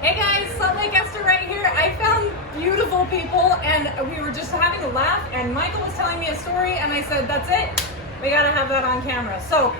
Hey guys, Salt Lake Esther right here. I found beautiful people and we were just having a laugh and Michael was telling me a story and I said, that's it. We gotta have that on camera. So,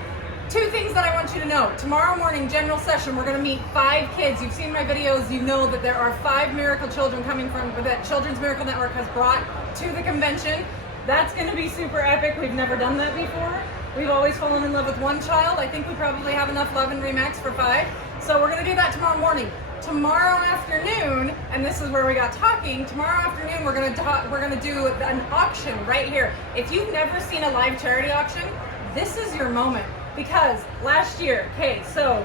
two things that I want you to know. Tomorrow morning, general session, we're gonna meet 5 kids. You've seen my videos, you know that there are 5 miracle children coming from, that Children's Miracle Network has brought to the convention. That's gonna be super epic. We've never done that before. We've always fallen in love with 1 child. I think we probably have enough love and Remax for 5. So we're gonna do that tomorrow morning. Tomorrow afternoon, and this is where we got talking, tomorrow afternoon we're gonna do an auction right here. If you've never seen a live charity auction, this is your moment. Because last year, okay, so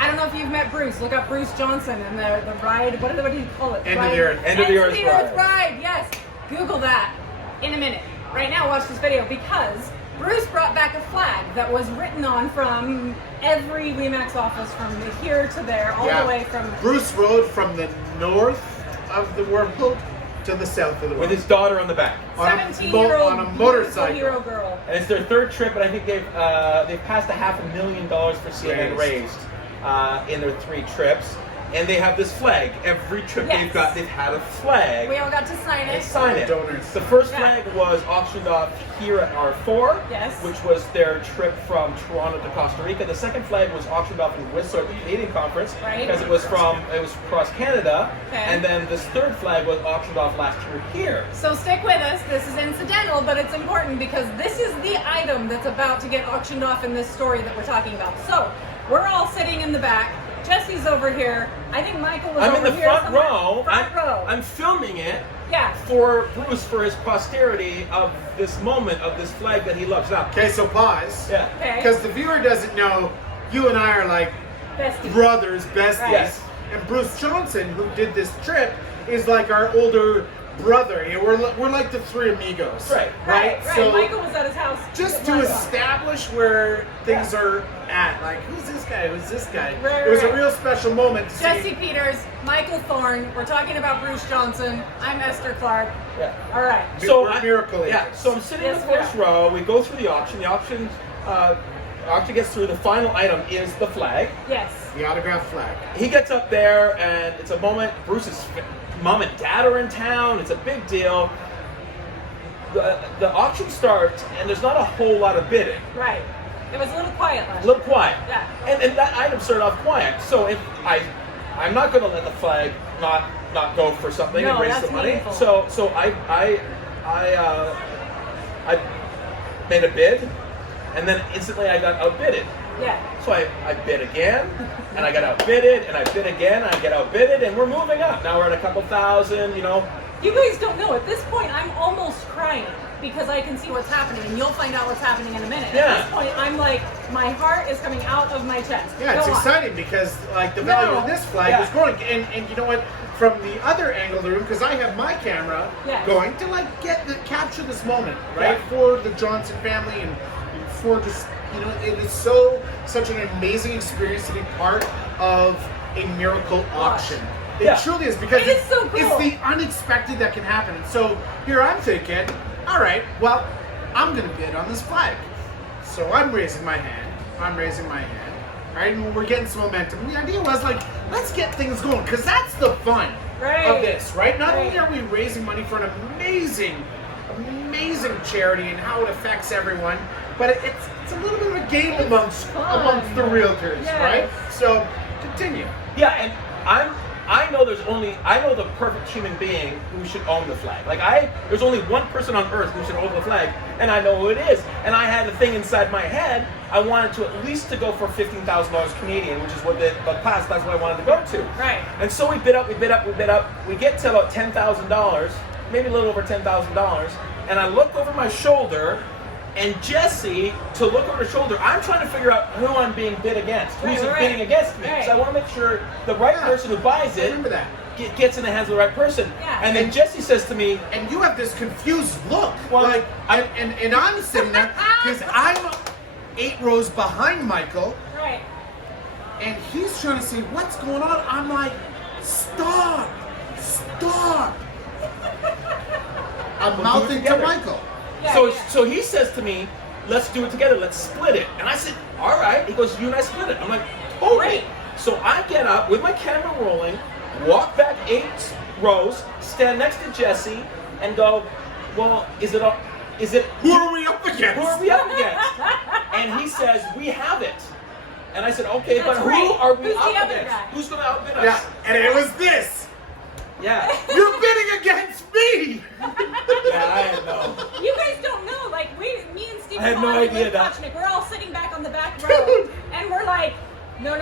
I don't know if you've met Bruce. Look up Bruce Johnson and the ride. What do you call it? End of the Earth ride. Yes. Google that in a minute. Right now, watch this video because Bruce brought back a flag that was written on from every Remax office from here to there, all the way from. Bruce rode from the north of the world to the south of the world with his daughter on the back. 17-year-old on a motorcycle. Hero girl. And it's their 3rd trip, and I think they've passed $500,000 for CNN raised in their 3 trips. And they have this flag. Every trip they've had a flag. We all got to sign it. Donors. The first flag was auctioned off here at R4, which was their trip from Toronto to Costa Rica. The second flag was auctioned off in Whistler at the Canadian Conference because it was across Canada. And then this 3rd flag was auctioned off last year here. So stick with us. This is incidental, but it's important because this is the item that's about to get auctioned off in this story that we're talking about. So we're all sitting in the back. Jesse's over here. I think Michael was over here. I'm in the front row. Front row. I'm filming it. Yeah. For Bruce, for his posterity of this moment of this flag that he loves. Now, okay, so pause. Yeah. Okay. Because the viewer doesn't know, you and I are like besties. Brothers, besties. Right. Yes. And Bruce Johnson, who did this trip, is like our older brother. You know, we're like the 3 amigos. Right. So Michael was at his house. just to establish where things are at, like who's this guy? Who's this guy? It was a real special moment to Jesse see. Peters, Michael Thorne. We're talking about Bruce Johnson. I'm Esther Clark. Yeah. All right. So miracle. So I'm sitting in the first row. We go through the auction. The auction gets through. The final item is the flag. Yes. The autographed flag. He gets up there, and it's a moment. Bruce's mom and dad are in town. It's a big deal. The auction starts, and there's not a whole lot of bidding. Right. It was a little quiet last A little quiet. Yeah. And that item started off quiet. So if I'm not going to let the flag not go for something and raise some money. Meaningful. So I made a bid, and then instantly I got outbidded. Yeah. So I bid again, and I got outbidded, and I bid again, and I get outbidded, and we're moving up. Now we're at a couple thousand, you know. You guys don't know. At this point, I'm almost crying because I can see what's happening, and you'll find out what's happening in a minute. Yeah. At this point, I'm like, my heart is coming out of my chest. Yeah, it's exciting because like the value of this flag is growing, and you know what? From the other angle of the room, because I have my camera going to like capture this moment, right, for the Johnson family and for just. You know, it is such an amazing experience to be part of a miracle auction. It truly is because it is so cool. It's the unexpected that can happen. And so here I'm thinking, all right, well, I'm going to bid on this flag. So I'm raising my hand. All right, and we're getting some momentum. The idea was like, let's get things going because that's the fun of this, right? Not only are we raising money for an amazing charity and how it affects everyone, but it's a little bit of a game amongst the realtors, right? So continue. Yeah, and I know the perfect human being who should own the flag. Like there's only one person on earth who should own the flag, and I know who it is. And I had a thing inside my head. I wanted to at least to go for $15,000 Canadian, which is what the past. That's what I wanted to go to. Right. And so we bid up. We get to about $10,000, maybe a little over $10,000, and I look over my shoulder. And Jesse, to look over her shoulder, I'm trying to figure out who I'm being bid against, who's bidding against me. So I want to make sure the right person who buys it gets in the hands of the right person. Yeah. And then Jesse says to me, and you have this confused look, and I'm sitting there because I'm 8 rows behind Michael, right? And he's trying to say what's going on. I'm like, stop. I'm mouthing to Michael. So he says to me, let's do it together, let's split it. And I said, all right. He goes, you and I split it. I'm like, totally. Great. So I get up with my camera rolling, walk back 8 rows, stand next to Jesse, and go, well, Who are we up against? Who are we up against? And he says, we have it. And I said, okay, but That's who right. are we Who's the up other against? guy? Who's going to outbid us? Yeah, and it was this. Yeah. You're bidding against me. Yeah, I had no. You guys don't know, like me and Steve I had no idea that. we're all sitting back on the back row, and we're like, no,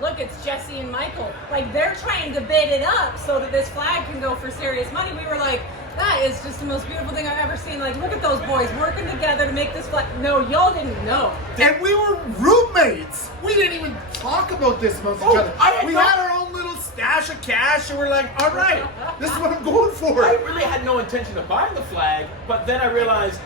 look, it's Jesse and Michael. Like they're trying to bid it up so that this flag can go for serious money. We were like, that is just the most beautiful thing I've ever seen. Like, look at those boys working together to make this flag. No, y'all didn't know. And we were roommates. We didn't even talk about this amongst each other. We had our own little stash of cash, and we're like, all right, this is what I'm going for. I really had no intention of buying the flag, but then I realized,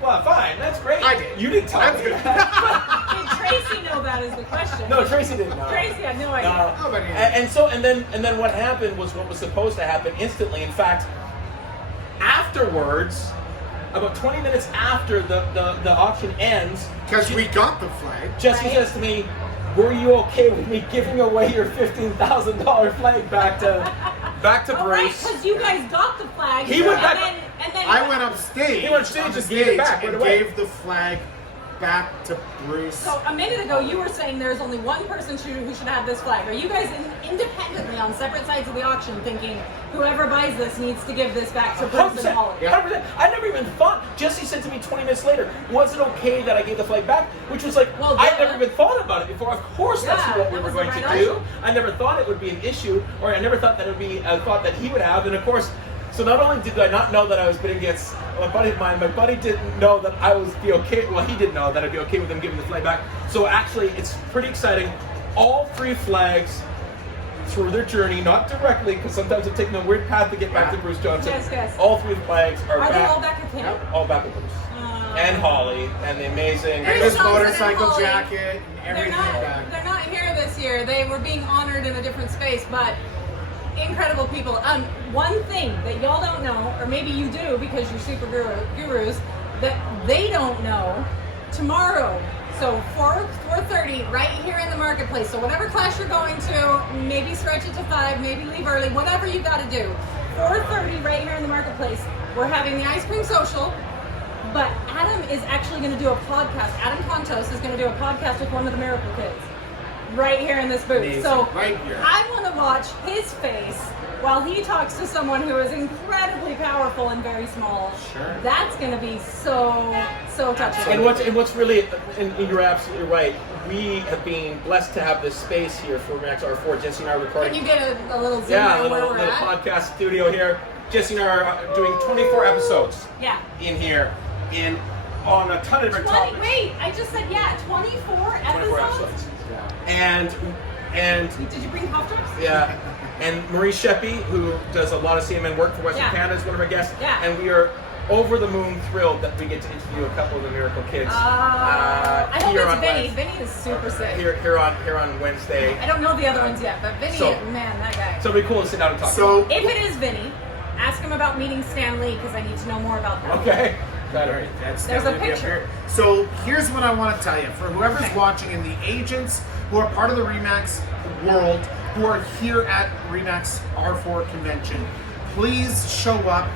well, fine, that's great. I did. You didn't tell That's me good. that. Did Tracy know that is the question? No, Tracy didn't know. Tracy had no idea. Nobody knew. And then what happened was what was supposed to happen instantly. In fact, afterwards, about 20 minutes after the auction ends, Because we got the flag. Jesse Right. says to me, were you okay with me giving away your $15,000 flag back to Oh, right, Bruce? because you guys got the flag. He went back- and then I went upstage. He went upstage on the and gave it back and right away. gave the flag back to Bruce. So a minute ago, you were saying there's only one person who should have this flag. Are you guys independently on separate sides of the auction thinking whoever buys this needs to give this back to Bruce and Holly? 100%. I never even thought. Jesse said to me 20 minutes later, was it okay that I gave the flag back? Which was like, Well, I yeah. never even thought about it before. Of course, that's Yeah, what we that were was the going to right do. option. I never thought it would be an issue, or I never thought that it would be a thought that he would have. And of course, so not only did I not know that I was bidding against a buddy of mine, my buddy didn't know that I was be okay. Well, he didn't know that I'd be okay with him giving the flag back. So actually, it's pretty exciting. All 3 flags through their journey, not directly, because sometimes they're taking a weird path to get back to Bruce Johnson. Yes. All 3 flags are Are back. they all back with him? Yep, all back with Bruce. And Holly, and the amazing. There's His Johnson and motorcycle Holly. jacket and They're everything back. not here this year. They were being honored in a different space, but incredible people. One thing that y'all don't know, or maybe you do because you're super gurus, that they don't know, tomorrow, so 4:30 right here in the marketplace. So whatever class you're going to, maybe stretch it to 5, maybe leave early, whatever you got to do. 4:30 right here in the marketplace. We're having the ice cream social. But Adam is actually going to do a podcast. Adam Contos is going to do a podcast with one of the Miracle Kids right here in this booth. Amazing. So Right here. I want to watch his face while he talks to someone who is incredibly powerful and very small. Sure. That's going to be so touching. And what's really, and you're absolutely right. We have been blessed to have this space here for Max R4. Jesse and I are recording. Can you get a little zoom Yeah, a in where little we're at? podcast studio here. Jesse and I are doing 24 episodes Yeah. in here, on a ton of different 20, topics. wait, I just said, 24 episodes? 24 episodes. And Did you bring cough drops? yeah, and Marie Sheppy, who does a lot of CMN work for Western Yeah. Canada, is one of our guests. Yeah. And we are over the moon thrilled that we get to interview a couple of the Miracle Kids. I hope here it's on Vinny. Wednesday. Vinny is super sick. Here on Wednesday. I don't know the other ones yet, but Vinny, So- man, that guy. So it'll be cool to sit down and talk. So, If it is Vinny, ask him about meeting Stan Lee because I need to know more about that. Okay. Better. Alright, that's There's a definitely up picture. here. So here's what I want to tell you. For whoever's watching and the agents who are part of the REMAX world, who are here at REMAX R4 convention, please show up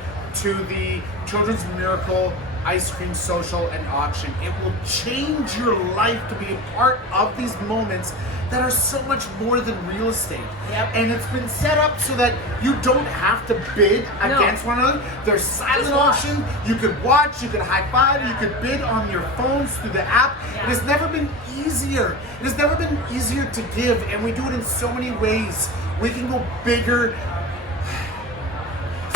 to the Children's Miracle Ice Cream Social and Auction. It will change your life to be a part of these moments that are so much more than real estate. Yep. And it's been set up so that you don't have to bid No. against one another. There's silent Just watch. auction. You could watch, you could high five, you could bid on your phones through the app. Yeah. It has never been easier. It has never been easier to give, and we do it in so many ways. We can go bigger.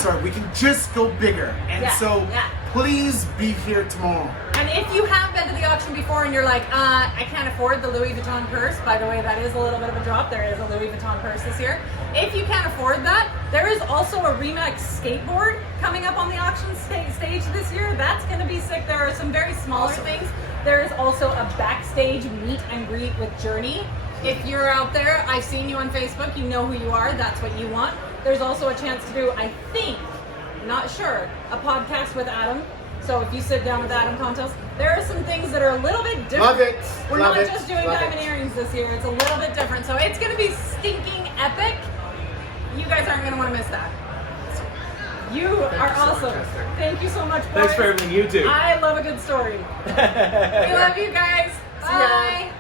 Sorry, we can just go bigger. And so please be here tomorrow. And if you have been to the auction before and you're like, I can't afford the Louis Vuitton purse, by the way, that is a little bit of a drop. There is a Louis Vuitton purse this year. If you can't afford that, there is also a REMAX skateboard coming up on the auction stage this year. That's going to be sick. There are some very smaller things. There is also a backstage meet and greet with Journey. If you're out there, I've seen you on Facebook, you know who you are, that's what you want. There's also a chance to do, I think, not sure, a podcast with Adam. So if you sit down with Adam Contos, there are some things that are a little bit different. Love it. We're Love not it. just doing Love diamond it. earrings this year. It's a little bit different. So it's going to be stinking epic. going to want to miss that. You are you so much, awesome. Esther. Thank you so much, boys. Thanks for everything you do. I love a good story. We love you guys. See ya. Bye.